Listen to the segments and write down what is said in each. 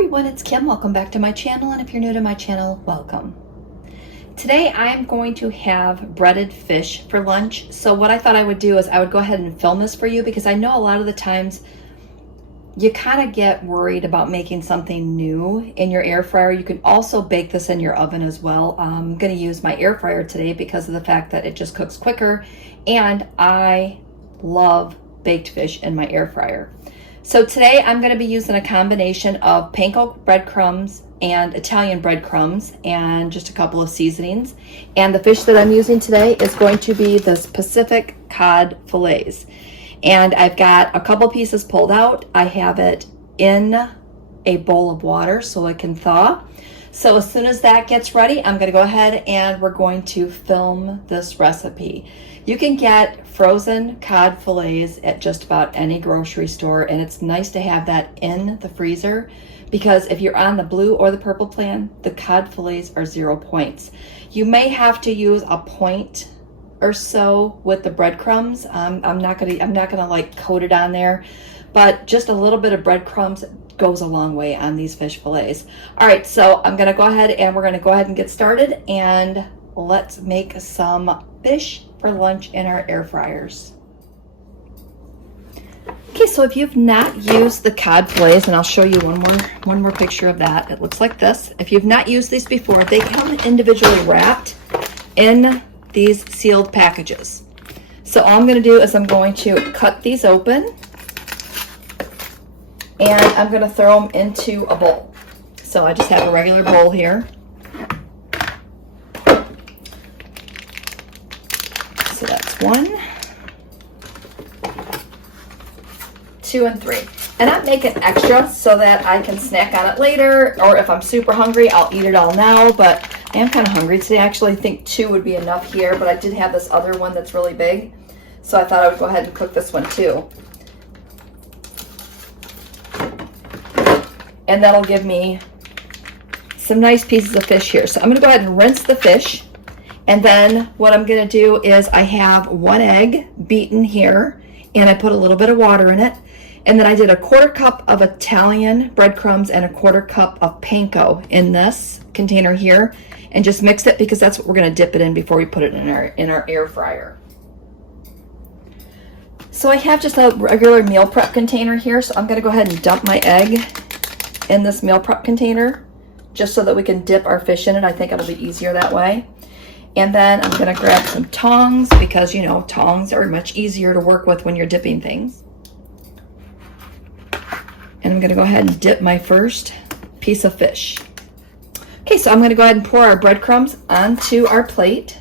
everyone, it's Kim. Welcome back to my channel, and if you're new to my channel, welcome. Today I'm going to have breaded fish for lunch. So what I thought I would do is I would go ahead and film this for you because I know a lot of the times you kind of get worried about making something new in your air fryer. You can also bake this in your oven as well. I'm going to use my air fryer today because of the fact that it just cooks quicker, and I love baked fish in my air fryer. So today I'm going to be using a combination of panko breadcrumbs and Italian breadcrumbs and just a couple of seasonings. And the fish that I'm using today is going to be the Pacific cod fillets. And I've got a couple pieces pulled out. I have it in a bowl of water so it can thaw. So as soon as that gets ready, I'm going to go ahead and we're going to film this recipe. You can get frozen cod fillets at just about any grocery store, and it's nice to have that in the freezer because if you're on the blue or the purple plan, the cod fillets are 0 points. You may have to use a point or so with the breadcrumbs. I'm not gonna like coat it on there, but just a little bit of breadcrumbs goes a long way on these fish fillets. All right, so I'm gonna go ahead and we're gonna go ahead and get started, and let's make some fish for lunch in our air fryers. Okay, so if you've not used the cod fillets, and I'll show you one more picture of that. It looks like this. If you've not used these before, they come individually wrapped in these sealed packages. So all I'm going to do is I'm going to cut these open, and I'm going to throw them into a bowl. So I just have a regular bowl here. So that's 1, 2, and 3. And I'm making extra so that I can snack on it later, or if I'm super hungry, I'll eat it all now, but I am kind of hungry today. I actually think 2 would be enough here, but I did have this other one that's really big, so I thought I would go ahead and cook this one too. And that'll give me some nice pieces of fish here. So I'm gonna go ahead and rinse the fish. And then what I'm gonna do is I have 1 egg beaten here, and I put a little bit of water in it. And then I did a 1/4 cup of Italian breadcrumbs and a 1/4 cup of panko in this container here, and just mix it because that's what we're gonna dip it in before we put it in our air fryer. So I have just a regular meal prep container here, so I'm gonna go ahead and dump my egg in this meal prep container just so that we can dip our fish in it. I think it'll be easier that way. And then I'm gonna grab some tongs because, you know, tongs are much easier to work with when you're dipping things. And I'm gonna go ahead and dip my first piece of fish. Okay, so I'm gonna go ahead and pour our breadcrumbs onto our plate.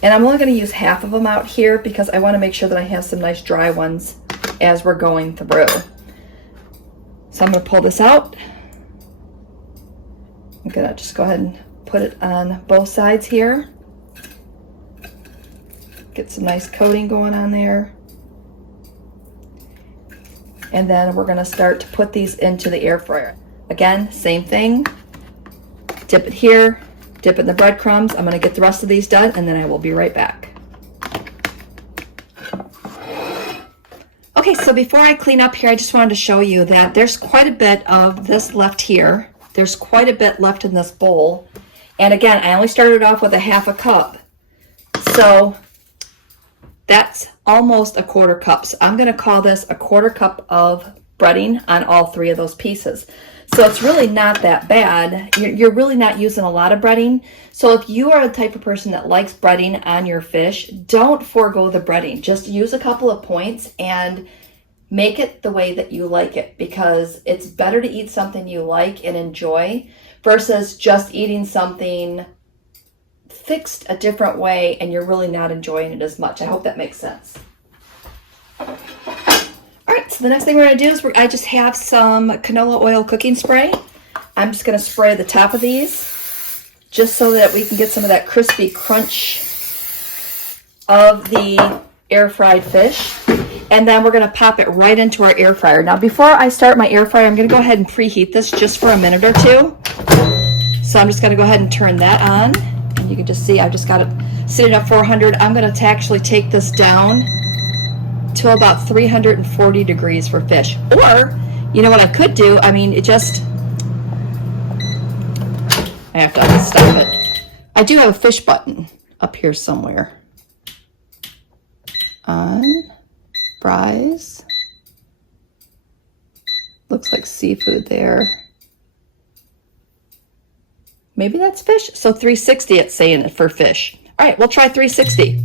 And I'm only gonna use half of them out here because I wanna make sure that I have some nice dry ones as we're going through. So I'm gonna pull this out. I'm gonna just go ahead and put it on both sides here. Get some nice coating going on there. And then we're gonna start to put these into the air fryer. Again, same thing. Dip it here, dip it in the breadcrumbs. I'm gonna get the rest of these done, and then I will be right back. Okay, so before I clean up here, I just wanted to show you that there's quite a bit of this left here. There's quite a bit left in this bowl. And again, I only started off with a 1/2 cup. So that's almost a 1/4 cup. So I'm gonna call this a 1/4 cup of breading on all 3 of those pieces. So it's really not that bad. You're really not using a lot of breading. So if you are the type of person that likes breading on your fish, don't forego the breading. Just use a couple of points and make it the way that you like it, because it's better to eat something you like and enjoy versus just eating something fixed a different way and you're really not enjoying it as much. I hope that makes sense. All right, so the next thing we're gonna do is I just have some canola oil cooking spray. I'm just gonna spray the top of these just so that we can get some of that crispy crunch of the air fried fish. And then we're gonna pop it right into our air fryer. Now before I start my air fryer, I'm gonna go ahead and preheat this just for a minute or 2. So I'm just gonna go ahead and turn that on. And you can just see I've just got it sitting at 400. I'm gonna actually take this down to about 340 degrees for fish. Or, you know what I could do? I mean, it just I have to unstop it. I do have a fish button up here somewhere. On, fries. Looks like seafood there. Maybe that's fish. So 360 it's saying for fish. All right, we'll try 360.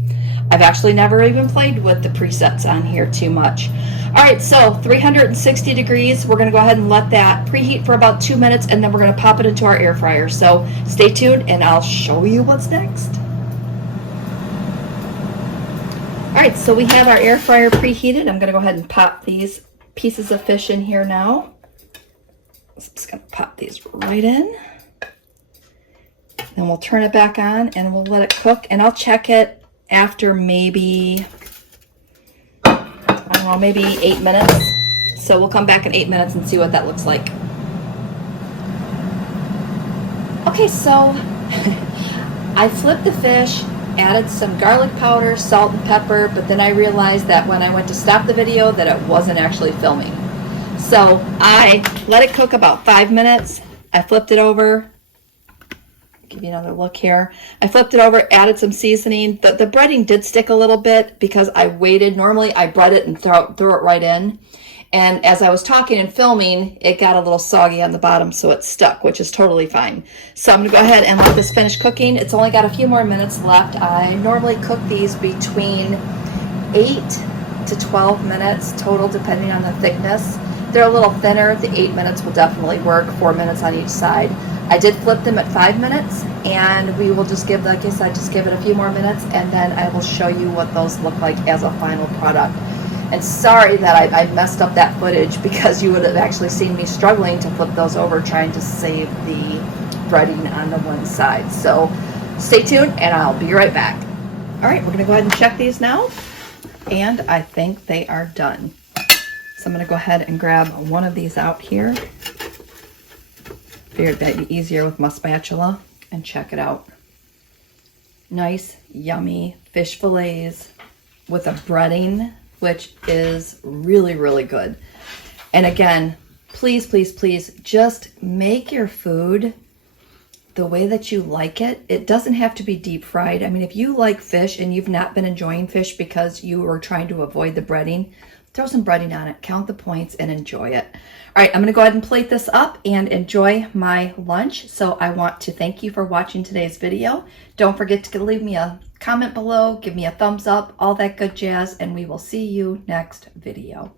I've actually never even played with the presets on here too much. All right, so 360 degrees. We're gonna go ahead and let that preheat for about 2 minutes, and then we're gonna pop it into our air fryer. So stay tuned and I'll show you what's next. All right, so we have our air fryer preheated. I'm gonna go ahead and pop these pieces of fish in here now. So I'm just gonna pop these right in. Then we'll turn it back on and we'll let it cook, and I'll check it after maybe, I don't know, maybe 8 minutes. So we'll come back in 8 minutes and see what that looks like. Okay, so I flipped the fish, added some garlic powder, salt and pepper, but then I realized that when I went to stop the video that it wasn't actually filming. So I let it cook about 5 minutes. I flipped it over. Give you another look here. I flipped it over, added some seasoning. The breading did stick a little bit because I waited. Normally I bread it and throw it right in. And as I was talking and filming, it got a little soggy on the bottom, so it stuck, which is totally fine. So I'm gonna go ahead and let this finish cooking. It's only got a few more minutes left. I normally cook these between 8 to 12 minutes total, depending on the thickness. They're a little thinner. The 8 minutes will definitely work, 4 minutes on each side. I did flip them at 5 minutes, and we will just give, like I said, just give it a few more minutes, and then I will show you what those look like as a final product. And sorry that I messed up that footage, because you would have actually seen me struggling to flip those over, trying to save the breading on the one side. So stay tuned, and I'll be right back. All right, we're gonna go ahead and check these now, and I think they are done. So I'm gonna go ahead and grab one of these out here. Figured that'd be easier with my spatula, and check it out. Nice, yummy fish fillets with a breading, which is really, really good. And again, please, please, please just make your food the way that you like it. It doesn't have to be deep fried. I mean, if you like fish and you've not been enjoying fish because you were trying to avoid the breading, throw some breading on it, count the points, and enjoy it. All right, I'm gonna go ahead and plate this up and enjoy my lunch. So I want to thank you for watching today's video. Don't forget to leave me a comment below, give me a thumbs up, all that good jazz, and we will see you next video.